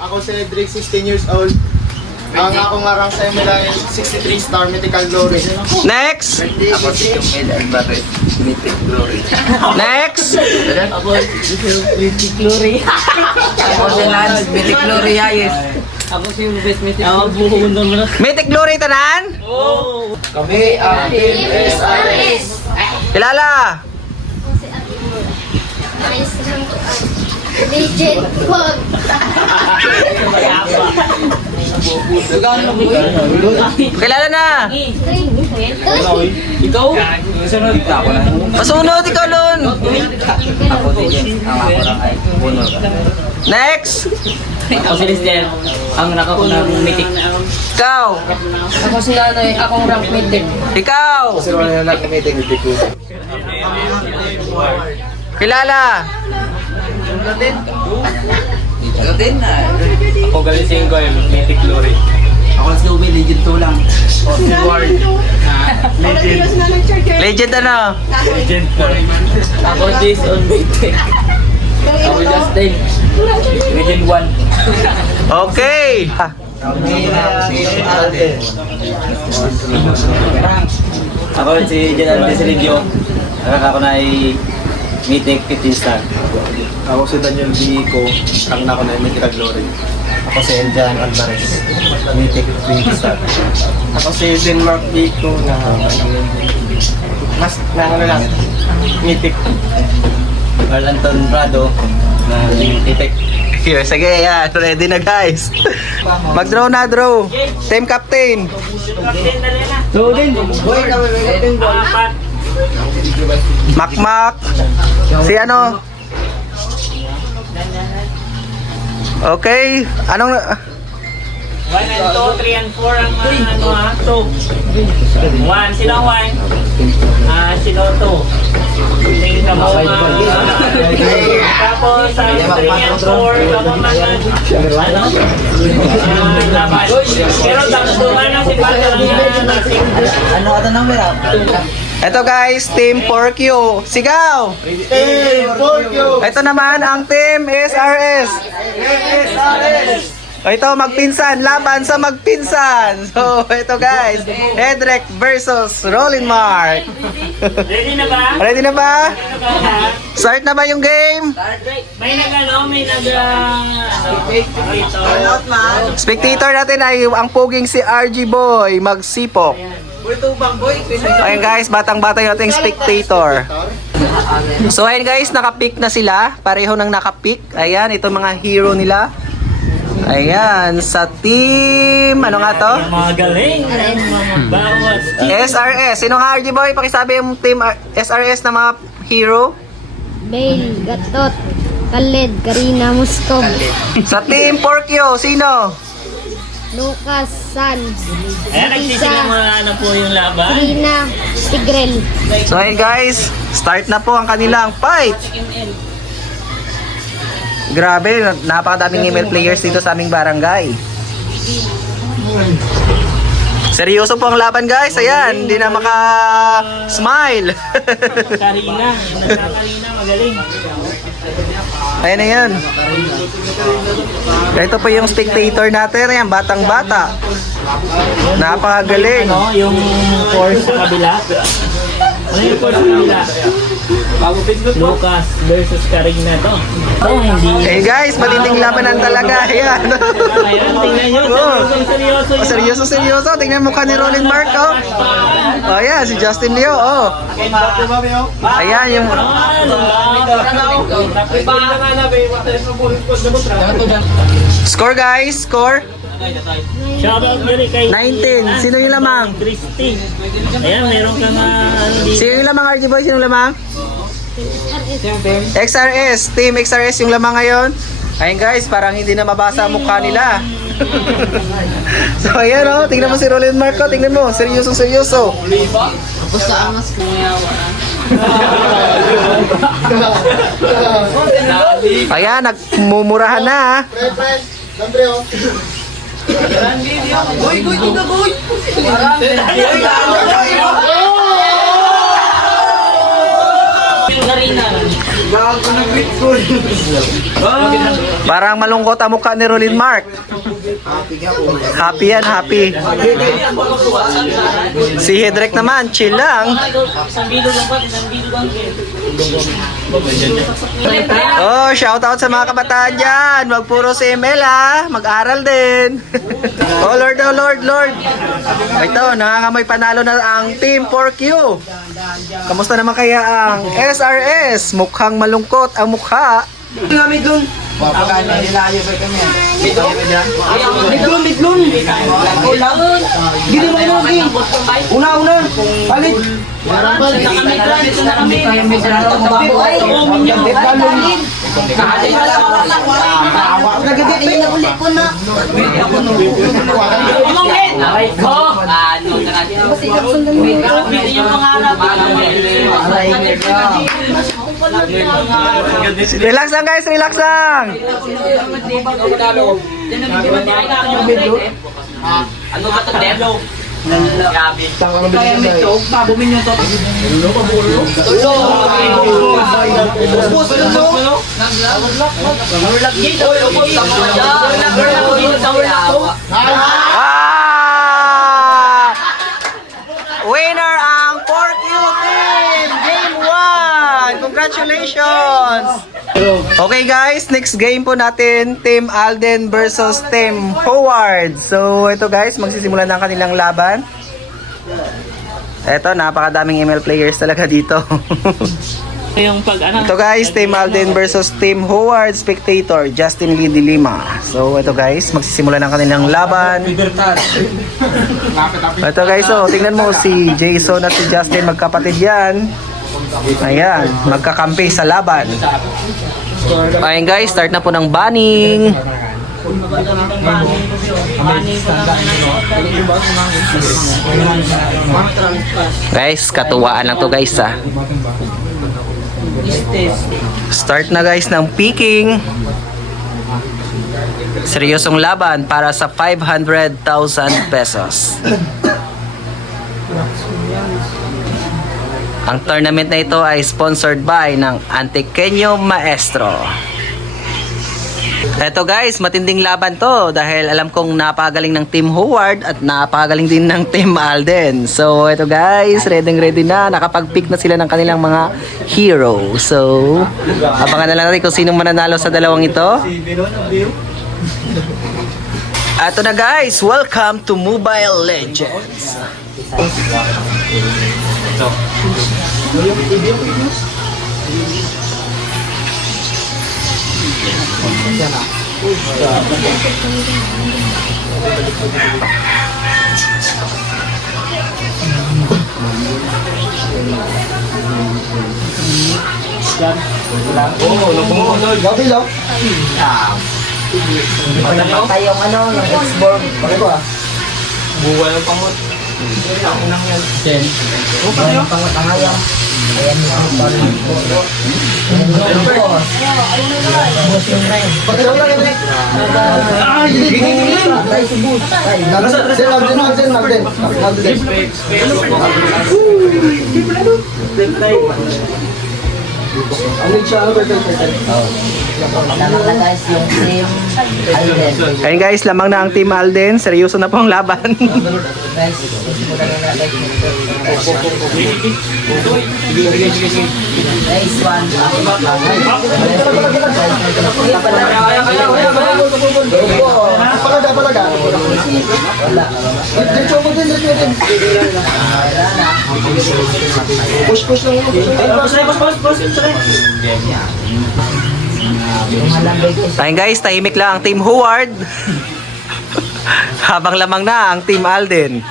Ako si Edric, 16 years old. Ang akong larang sa MLI 63 star Mythical Glory. Next! Ako si Jomel Alvarez, Mythic Glory. Next! Ako si Lance, Mythic Glory Hayes. Ako si Best Mythic Glory. Mythic Glory tanan? Kami ang Team SRS. Kilala! Legend Pog. Kilala na! Ikaw? Sunod ako na. Pasunod, ikaw Lon! Ako si James, ang ako lang ay puno. Next! Ako si Listel, ang nakakunang Mythic. Ikaw! Ako si Lanoy, akong rank Mythic. Ikaw! Kasi wala na nag-meeting with Pico. Kilala! Gatin na. Ako galing ko yung Mythic Glory. Ako si Ubi, Legend 2 lang. Legend ano? Legend po. Ako Jason Mythic. Ako Justin, Legend 1. Okay! Ako si General Desilio. Ako na ay Mythic 15 star. Ako si Daniel Vico, ang ako na Mythical Glory. Ako si Eljan Alvarez, Mythic 20 star. Ako si Denmark Vico na mas na ano lang, Mythic. Carl Anton Prado na Mythic. Here, sige, yan. Ready na guys. Mag-draw na, draw. Team captain. Makmak. Si ano? Okay. Anong... 1 and 2, 3 and 4 ang ano ha, 2. 1, sino 1? Sino 2. Tingnan mo tapos ang 3 and 4, kamo mga ano? Laban. Pero taktuhan na si Pata Ano ka number up? Ito guys, Team 4Q. Sigaw! Team Porcio! Ito naman ang Team SRS. Ito, magpinsan. Laban sa magpinsan. So, ito guys. Edric versus Rollin Mark. Ready na ba? Ready na ba? Ready na ba? Start na ba yung game? May may Spectator natin ay ang poging si RG Boy. Magsipok. Ayun guys, batang-bata yung ating spectator. So ayun guys, nakapick na sila. Pareho nang nakapick. Ayan, ito mga hero nila. Ayan, sa team, ano nga to? mga galing. Bawat SRS. Sino nga RG Boy? Pakisabi yung team SRS na mga hero. Bale, Gatot, Khaled, Karina, Muscov, Sa team 4Q, sino? Lucas, San, Ayan, nagsisimula mga ano po yung laban. Karina, Tigrel. So ayun guys, start na po ang kanilang fight. Grabe, napakadaming email players dito sa aming barangay. Seryoso po ang laban guys. Ayan, hindi na maka-smile. Karina, nagkakarina, magaling. Ayan na yan. Ito po yung spectator natin. Ayan, batang-bata. Napakagaling. Ano, yung force sa kabila. Ano yung force sa kabila? Lucas versus Karina to. Oh, hindi. Eh guys, matinding labanan talaga. Ayan. Ayan, tingnan nyo. Seryoso yun. Seryoso, seryoso. Tingnan mo ka ni Rollin Mark, oh. Oh, ayan, si Justin Leo, oh. Ayan, yung... Score guys, score. Shoutout nyo rin kay 19. Sino yung lamang? Christy. Ayan, meron ka na ano dito. Sino yung lamang, RG Boy? Sino yung lamang? XRS. Team XRS yung lamang ngayon. Ayun guys, parang hindi na mabasa ang mukha nila. So ayan oh, tingnan mo si Rollin Marco, tingnan mo, seryoso seryoso. Basta angas ko Ayan, nagmumurahan na. Friend, Lambre oh. Karina. Gago na grip ko. Parang malungkot ang mukha ni Rolin Mark. Happy yan, happy. Si Hedrick naman, chill lang. Isang bilo lang ba? Isang bilo lang. Oh, shoutout sa mga kabataan dyan. Wag puro si ML ha. Mag-aral din. Oh Lord, oh Lord, Lord. Ito, nangangamoy panalo na ang Team 4Q. Kamusta naman kaya ang SRS? Mukhang malungkot ang mukha. Midlon. Gini mo lagi. Una. Palit. Relax lang guys, relax lang. Ano ba ito, Delo? Grabe. Kaya may to, babumin nyo to. Ah! Winner ang 4Q team! Game 1! Congratulations! Okay guys, next game po natin, Team Alden versus Team Howard. So ito guys, magsisimula na ang kanilang laban. Ito, napakadaming ML players talaga dito. Yung pag ano? Ito guys, Team Alden versus Team Howard Spectator, Justin Lee de Lima. So ito guys, magsisimula ng kanilang laban. Ito guys, oh, tingnan mo si Jason at si Justin, magkapatid yan. Ayan, magkakampi sa laban. Ayan guys, start na po ng banning. Guys, katuwaan lang to guys ha. Start na guys ng picking. Seryosong laban para sa 500,000 pesos. Ang tournament na ito ay sponsored by ng Antiqueño Maestro. Eto guys, matinding laban to dahil alam kong napakagaling ng Team Howard at napakagaling din ng Team Alden. So eto guys, ready na, nakapag-pick na sila ng kanilang mga hero. So abangan na lang natin kung sino mananalo sa dalawang ito. Eto na guys, welcome to Mobile Legends. Tayong ano, ng Xbox. Bakit ba? Buwa yung pangot. Ang pangot ang ayaw. Ayan yung pangot. Tayo si Boots. Lamang na guys yung Team Alden. Ayun guys, lamang na ang Team Alden. Seryoso na po ang laban. Guys, simulan na natin. Guys, one. Push lang Ayun guys, tahimik lang ang Team Howard. Habang lamang na ang Team Alden.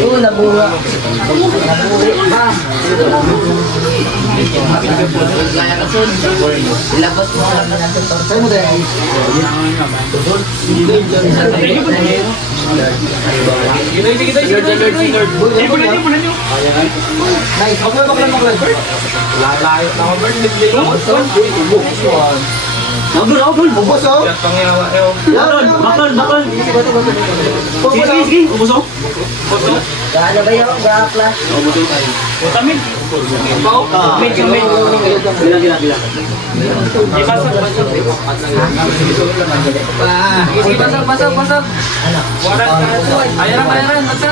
Oo, nabuha. Nabuhi ba? Ilabas mo lang na ito. Gaano ba yung gaklas? Pasok. Bayaran. Magsa.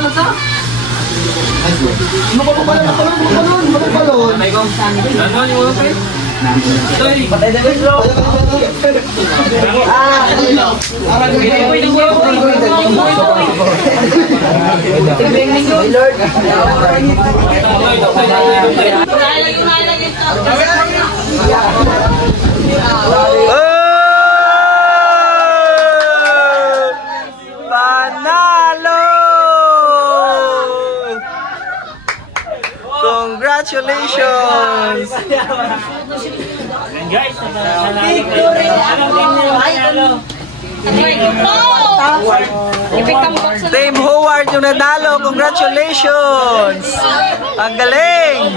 Panalo! Congratulations! And guys, Team Howard yung nanalo. Congratulations! Ang galing!